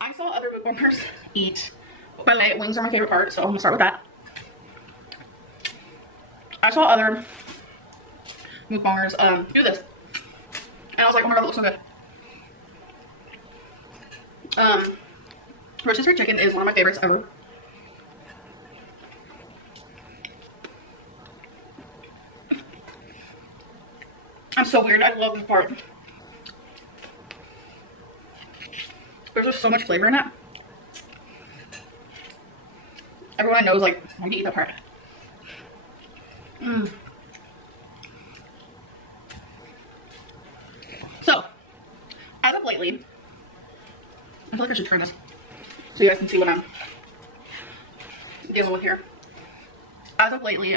I saw other mukbangers eat. By the way, wings are my favorite part, so I'm gonna start with that. I saw other mukbangers do this, and I was like, oh my god, that looks so good. Rotisserie chicken is one of my favorites ever. I'm so weird. I love this part. There's just so much flavor in it. Everyone knows, like, I can eat that part. So, as of lately, I feel like I should turn this so you guys can see what I'm dealing with here. As of lately,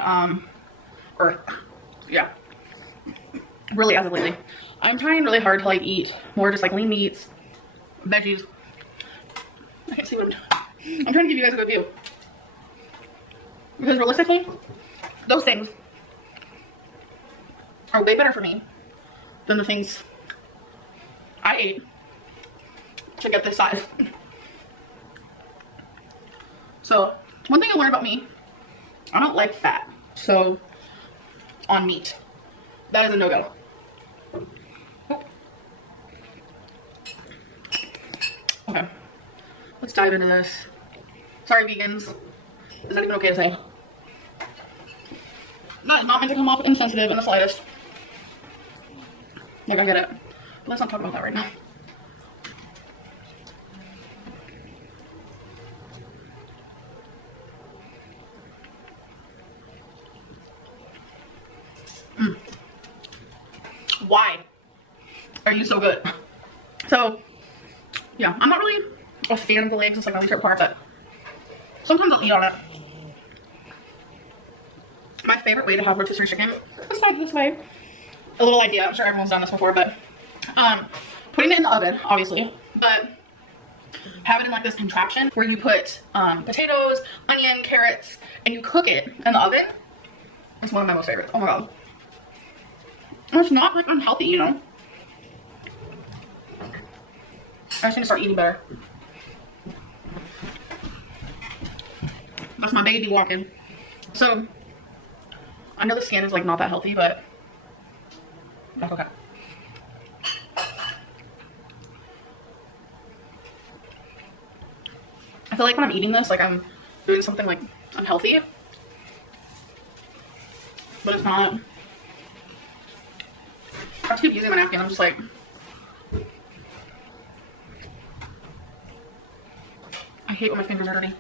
really as of lately, I'm trying really hard to like eat more just like lean meats, veggies. I can't see what I'm doing. I'm trying to give you guys a good view. Because realistically, those things are way better for me than the things I ate to get this size. So, one thing I learned about me, I don't like fat. So, on meat, that is a no-go. Okay, let's dive into this. Sorry, vegans. Is that even okay to say? That is not meant to come off insensitive in the slightest. Like, I get it. But let's not talk about that right now. Why are you so good? So, yeah, I'm not really a fan of the legs. It's like my least favorite part, but sometimes I'll eat on it. My favorite way to have rotisserie chicken, besides this way, a little idea, I'm sure everyone's done this before, but putting it in the oven, obviously, but have it in like this contraption where you put potatoes, onion, carrots, and you cook it in the oven. It's one of my most favorites. Oh my god. And it's not like unhealthy, you know? I just need to start eating better. That's my baby walking. So, I know the skin is like not that healthy, but that's okay. I feel like when I'm eating this, like I'm doing something like unhealthy, but it's not. I have to keep using my napkin. I'm just like, I hate when my fingers are dirty.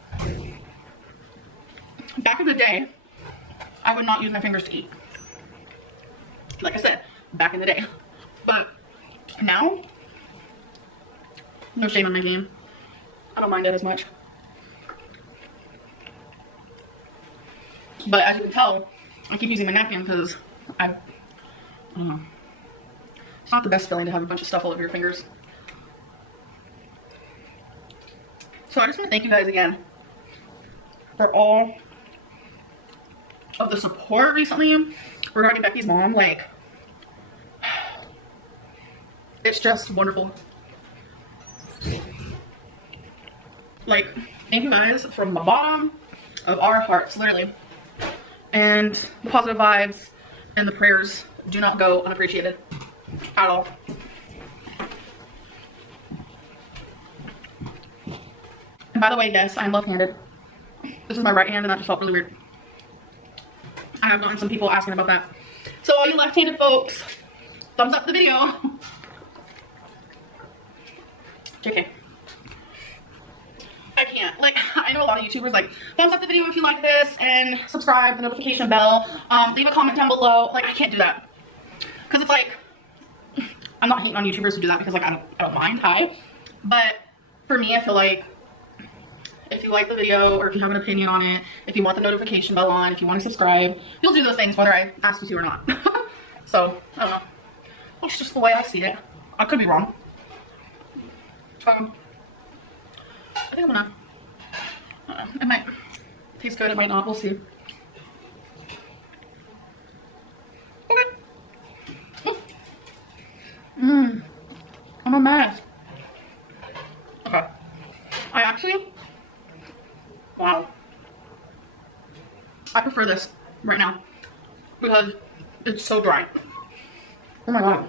Back in the day, I would not use my fingers to eat. Like I said, back in the day. But now, no shame in my game. I don't mind it as much. But as you can tell, I keep using my napkin because I don't know. It's not the best feeling to have a bunch of stuff all over your fingers. So I just want to thank you guys again for all of the support recently regarding Becky's mom. Like, it's just wonderful. Like, thank you guys from the bottom of our hearts, literally. And the positive vibes and the prayers do not go unappreciated at all. And by the way, yes, I'm left-handed. This is my right hand, and that just felt really weird. I have gotten some people asking about that. So all you left-handed folks, thumbs up the video. JK. I can't. Like, I know a lot of YouTubers like, thumbs up the video if you like this, and subscribe, the notification bell, leave a comment down below. Like, I can't do that. Because it's like, I'm not hating on YouTubers who do that because like, I don't mind, hi. But for me, I feel like, if you like the video, or if you have an opinion on it, if you want the notification bell on, if you want to subscribe, you'll do those things whether I ask you to or not. So, I don't know. That's just the way I see it. I could be wrong. I think I'm gonna, it might taste good, it might not, we'll see. Okay. I'm a mess. Okay. prefer this right now because it's so dry. Oh my god.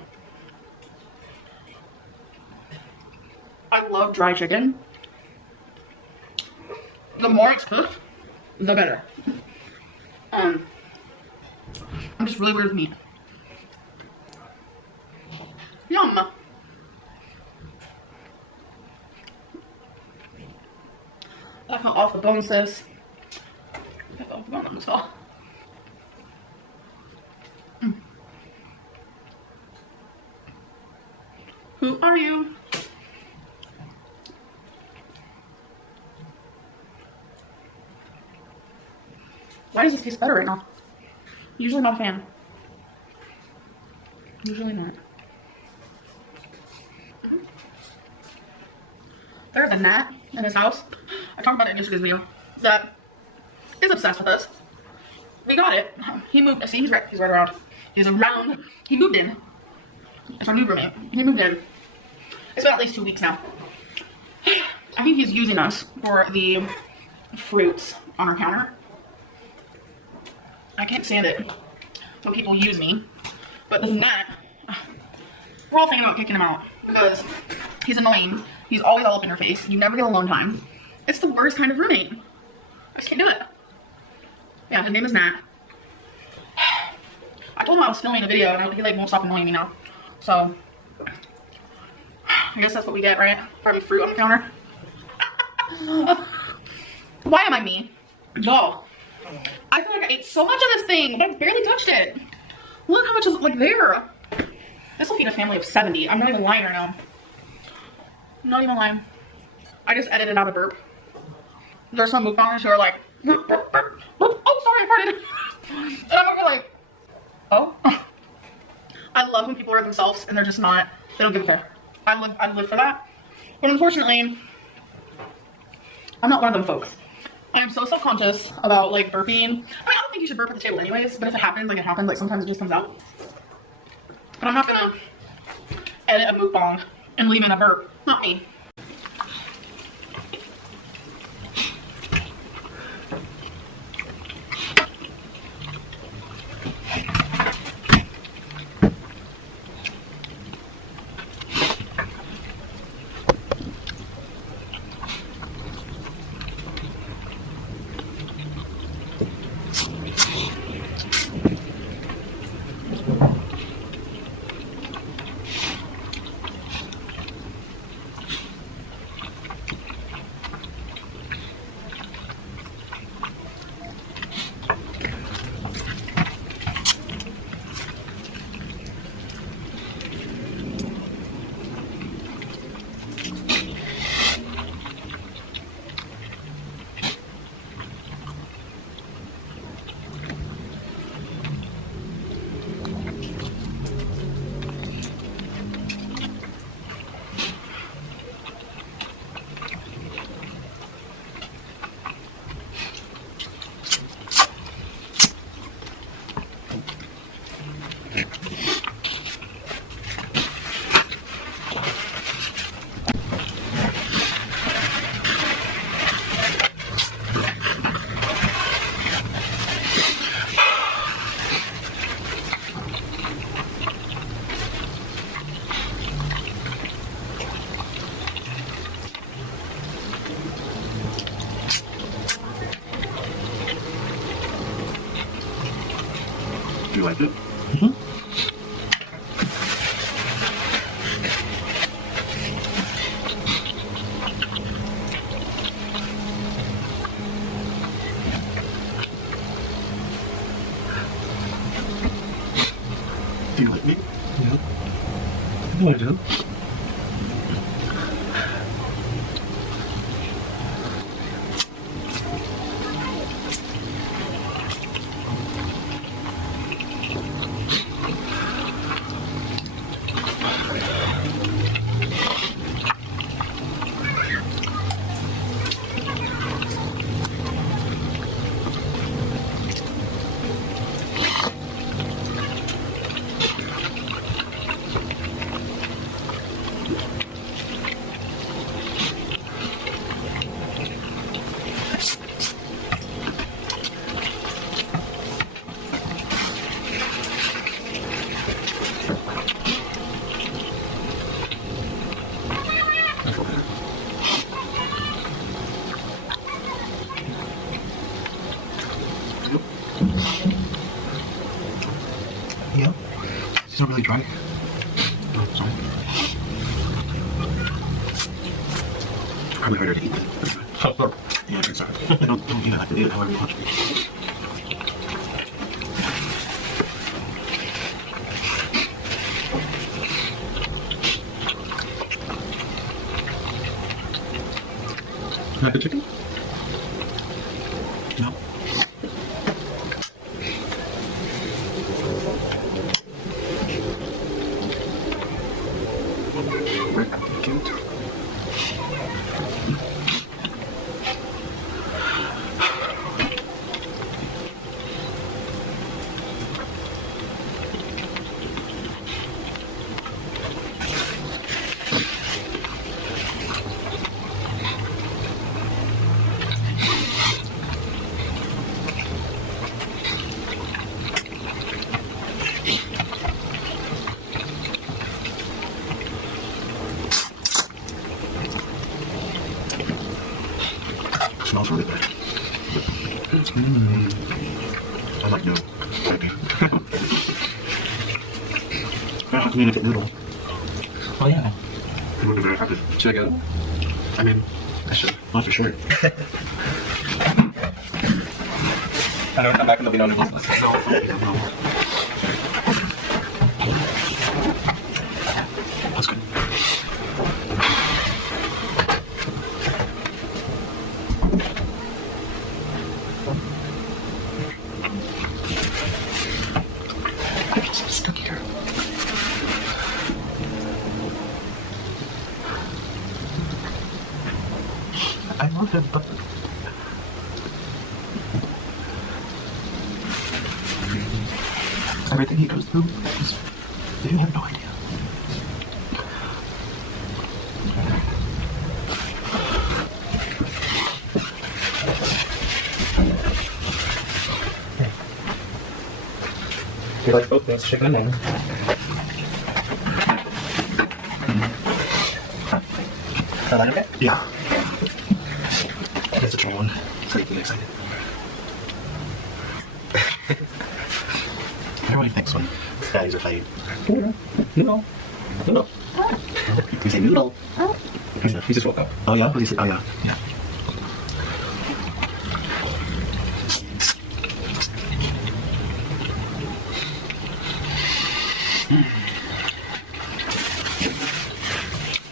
I love dry chicken. The more it's cooked, the better. I'm just really weird with meat. Yum. I fell off the bone, sis. I fell off the bone, let me fall. Who are you? Why does this taste better right now? Usually not a fan. Usually not. There's a gnat in his house. I talked about it in yesterday's video. That is obsessed with us. We got it. He moved. See, he's right around. He's around. He moved in. It's our new roommate. He moved in. It's been at least 2 weeks now. I think he's using us for the fruits on our counter. I can't stand it when people use me. But this gnat, we're all thinking about kicking him out because he's annoying. He's always all up in your face. You never get alone time. It's the worst kind of roommate. I just can't do it. Yeah, his name is Nat. I told him I was filming a video and he like won't stop annoying me now. So I guess that's what we get, right? From fruit on the counter. Why am I mean? Y'all, I feel like I ate so much of this thing, but I barely touched it. Look how much is like there. This will feed a family of 70. I'm not even lying right now. I'm not even lying. I just edited out a burp. There's some mukbangers who are like, burp, burp, burp. Oh, sorry, I farted. And I'm over like, oh. I love when people are themselves and they're just not, they don't give a fuck. I live for that. But unfortunately, I'm not one of them folks. I'm so self-conscious about like burping. I mean, I don't think you should burp at the table anyways, but if it happens, like it happens, like sometimes it just comes out. But I'm not gonna edit a mukbang and leave in a burp. Not me. Do you like it? Mm-hmm. Do you like me? Yeah. No, I do. really dry. Oh, sorry. Probably harder to eat than. Yeah, it's sorry. Don't eat it like to eat it however you want. Like the chicken? No. Cute. Smells really good. I like noodle. I mean, if it's noodle. Oh yeah. I would be very happy. Should I get it? I mean, I should. not for sure. I don't come back and there'll be no noodles. That's good. I get so stuck here. I love it, but everything he goes through, you have no idea. You like both things, chicken and egg. I like it? Yeah. That's a try one. So you can get excited. Everybody thinks when daddies are fighting. Noodle. Noodle. You say noodle. He just woke up. Oh yeah? What do you say? Oh yeah. Yeah.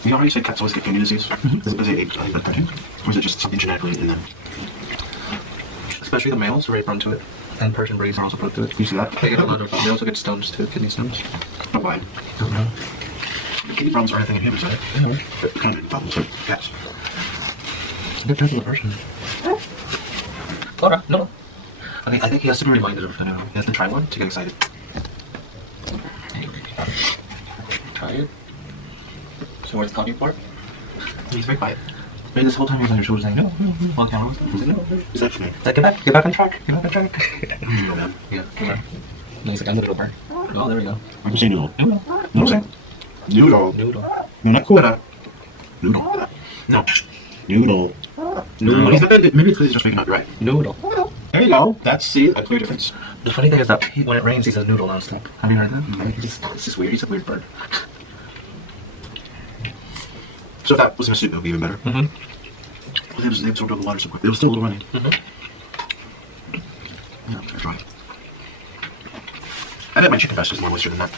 You know how you say cats always get kidney disease? Is it age related, I think? Or is it just something genetically in them? Especially the males are very prone to it. And Persian breeds are also prone to it. You see that? They get a lot of, they also get stones too, kidney stones. Oh, why? Don't know. The kidney problems are a thing in humans, right? Yeah. They're kind of problems with cats. Good job for the Persian. Alright, no. Okay, I think he has to be reminded of, he has to try one to get excited. Try it. So where's the talking part? He's very quiet. But this whole time he was on your shoulders saying, no, on camera. He said, no. Is that for me? He's like, get back on track, get back on track. Noodle, man. Yeah, get back. No, he's like, I'm the little bird. Oh, there we go. I'm saying noodle. Noodle. No, I'm saying noodle. Noodle. No, not cool. Noodle. No. Noodle. Noodle. Maybe it's because he's just waking up, you're right. Noodle. There you go. That's, see, a clear difference. The funny thing is that when it rains, he says noodle nonstop. Have you heard that? It's just weird. He's a weird bird. So if that was in a soup, it would be even better. Mm-hmm. Well, they absorbed all the water so quick. It was still a little running. Mm-hmm. Yeah, they're dry. I bet my chicken breast is more moisture than that.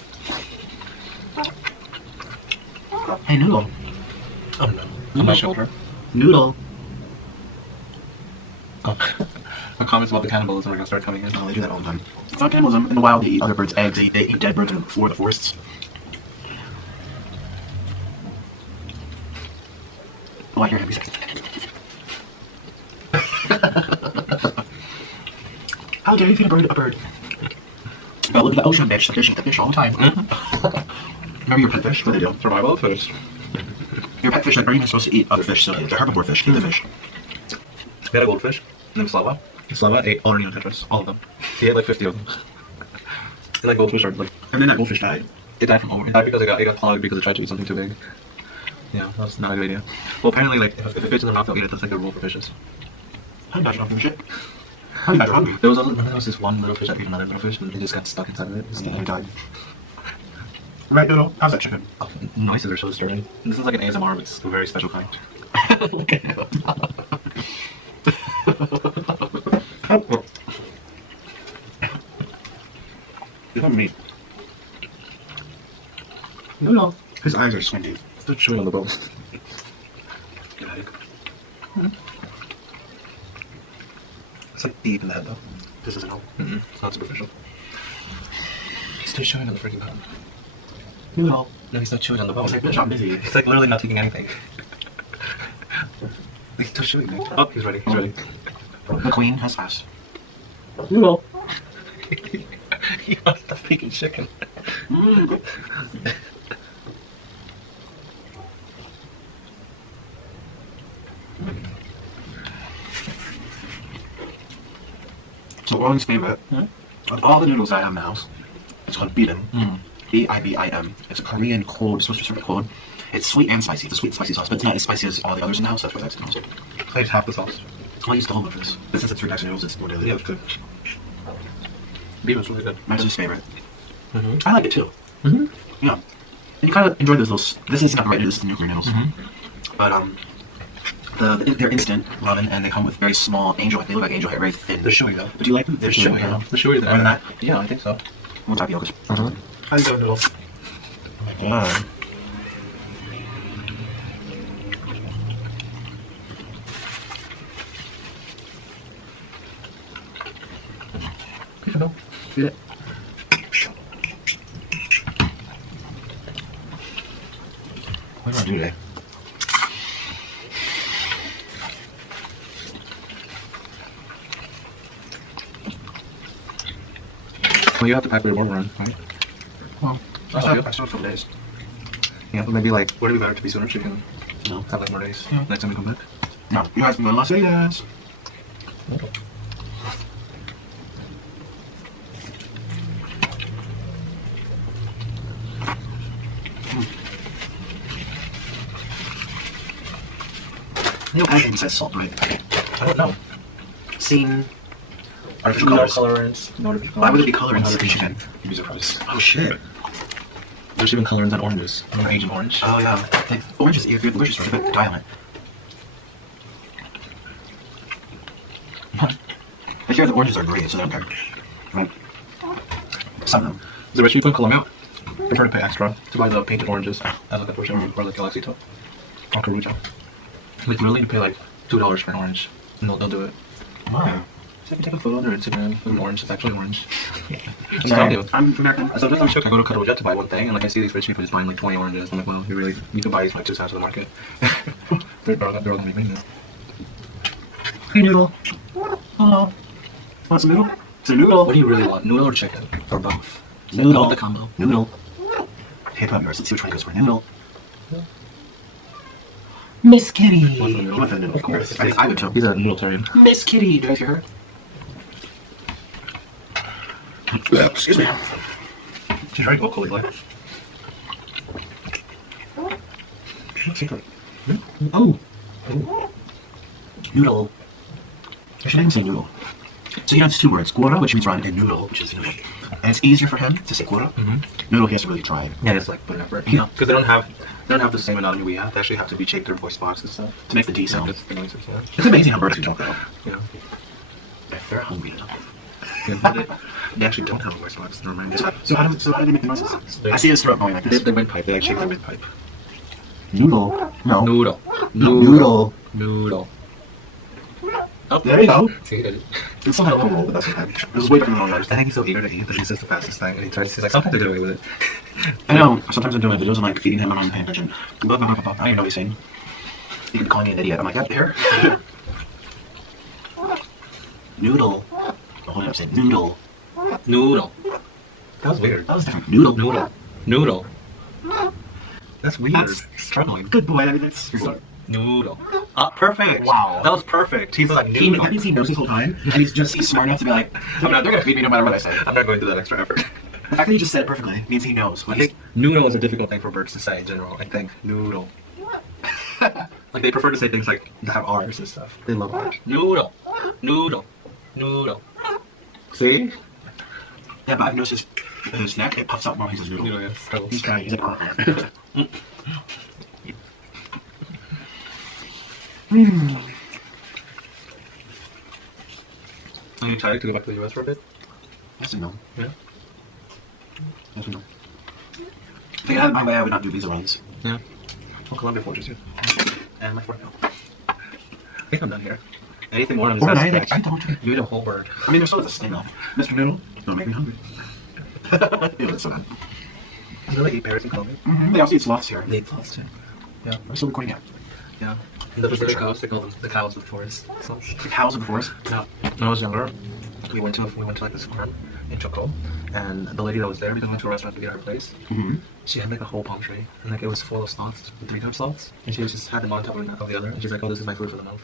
Hey, Noodle. Oh no. On my shoulder. Noodle. Oh. My comments about the cannibalism are gonna start coming in. Oh, they do that all the time. It's not cannibalism. In the wild, they eat other birds' eggs. They eat dead birds in the forests. Oh, I hear happy sex. How dare you feed a bird a bird? Well, look at the ocean, bitch. The fish eat the fish all the time. Remember your pet fish? What do they do? Survival of fittest. Your pet fish, like, are even supposed to eat other fish, so they're herbivore fish. Eat the fish. We had a goldfish named Slava. Slava ate all our Nemo Tetras. All of them. He ate like 50 of them. And that goldfish started like... And then that goldfish died. It died from over. It died because it got clogged because it tried to eat something too big. Yeah, that was not a good idea. Well, apparently, like, if it fits in the mouth, they'll eat it. That's like a rule for fishes. How do you guys not shit? How do you guys hungry? There was this one little fish that ate another little fish, and it just got stuck inside of it. Yeah, he died. Right, Noodle? How's that chicken? Noises are so disturbing. This is like an ASMR, but it's a very special kind. Look at him. Look at me. Noodle. His eyes are squinty. Still chewing on the bone. Good headache. It's like deep in the head though. This isn't all. It's not superficial. He's still chewing on the freaking bone. Noodle. No, he's not chewing on the bone. It's like, bitch, I'm busy. He's like literally not taking anything. He's still chewing me. Oh, he's ready. He's ready. The queen has passed. Noodle. He wants the freaking chicken. So Owen's favorite of all the noodles I have in the house, it's called Bibim. B-I-B-I-M. It's a Korean cold, it's supposed to serve it cold. It's sweet and spicy. It's a sweet spicy sauce, but it's not as spicy as all the others in the house. That's why that's in the house. I use half the sauce. I'll use the whole of this. But since it's 3 packs of noodles, it's more daily. Yeah, it's good. Beef is really good. My husband's favorite. Mm-hmm. I like it too. Yeah. And you kind of enjoy those little. This is not right. This is the nuclear noodles. But they're instant ramen, and they come with very small angel. They look like angel hair, very thin. They're chewy though. But do you like them? They're chewy. Yeah. The chewy More than that? Yeah, I think so. More tapioca. How you doing, Noodle? Oh my god. No. Eat it. What do I do today? Well, you have to pack for your morning run, right? Well, I still have a couple days. Yeah, but maybe like, would it be better to be sooner chicken? No. Have like more days. Yeah. Next time we come back. No, you guys can go to Las Vegas. You know, anything besides salt, right? I don't know. Seen artificial No colors. colorants. No artificial Why would it colorants. be colorants in chicken? You'd be surprised. Oh shit. There's even colorants on oranges. Or Agent Orange. Oh yeah. Like, oranges, if you're delicious, right? But dye on it. I hear the oranges are green, so they don't care. Right? Some of them. The rich people in Colombia prefer to pay extra to buy the painted oranges as like a portion or like Galaxito or Karuja. Like literally you pay like $2 for an orange and they'll do it. Wow. So if you take a photo on their Instagram with an orange, it's actually orange. That's No, what I do. I'm American. So sometimes I go to Karuja to buy one thing and like I see these rich people just buying like 20 oranges. I'm like, well, you could buy these like 2 sides of the market. They're gonna make me. Hey noodle. Hello. Want some noodle? It's a noodle. What do you really want? Noodle or chicken? Or both? Noodle. The combo. Noodle. Hey, put up yours. Let's see which one goes for noodle. Miss Kitty. Want the noodle? Want the noodle, of course. I would too. He's a noodletarian. Miss Kitty. Did I hear her? Excuse me. She's very vocal lately. Secret. Oh. Noodle. I should even say noodle. So you know, it's 2 words. Guara, which means run, and noodle, which is noodle. And it's easier for him to say guara. Noodle, he has to really try. Yeah, it's like put an effort. You know, because they don't have the same anatomy we have. They actually have to be shaped their voice box and stuff. To make the D sound. It's the noises, yeah. It's amazing how birds can talk though. Yeah. If they're hungry enough. Yeah, but they actually don't have a voice box. Never mind. So how do they make the noises? I see his throat going like They this. have the windpipe. They like shape their windpipe. Noodle. No. Noodle. Noodle. Noodle. Oh, there you go. See, he did it. It's still not a little roll, but that's okay. This is way better than all the others. I think he's so eager to eat that he's just the fastest thing. And he's like, sometimes they get away with it. I know. Sometimes I'm doing my videos, I'm like feeding him and I'm paying attention. I don't even know what he's saying. He could call me an idiot. I'm like, yeah, there. Noodle. Oh, hold up, say noodle. Noodle. That was weird. That was different. Noodle. Noodle. Noodle. That's weird. That's struggling. good boy. I mean, that's Noodle. Perfect. Wow. That was perfect. He's like, That noodle. means he knows this whole time, and he's smart enough to be like, they're gonna feed me no matter what I say. I'm not going through that extra effort. The fact that he just said it perfectly means he knows. I think noodle is a difficult thing for birds to say in general. I think noodle. Like they prefer to say things like that have R's and stuff. They love R's. Noodle. Noodle. Noodle. See? Yeah, but I've noticed in his neck, it puffs out more. He's a noodle. Yeah, yeah. He's trying. He's like, Are you excited to go back to the US for a bit? yes and no. Yeah. Yes and no. If I had my way, I would not do visa runs. Yeah. Well, Columbia Fortress here. And my Fort Hill. I think I'm done here. Anything more on this aspect? I don't. You ate a whole bird. I mean, there's still a standoff. Mr. Noodle, don't make me hungry. Yeah, that's so bad. You know they eat parrots in Colombia? They also eat sloths here. They eat sloths too. Yeah. I'm still recording it. Yeah. The Pacific Coast, they call them the cows of the forest. So, The cows of the forest. yeah. When I was younger, we went to like this farm in Choco, and the lady that was there, because we went to a restaurant to get her place, she had like a whole palm tree, and like it was full of sloths, 3 times sloths, and she just had them on top of the other, and she's like, "Oh, this is my food for the mouth."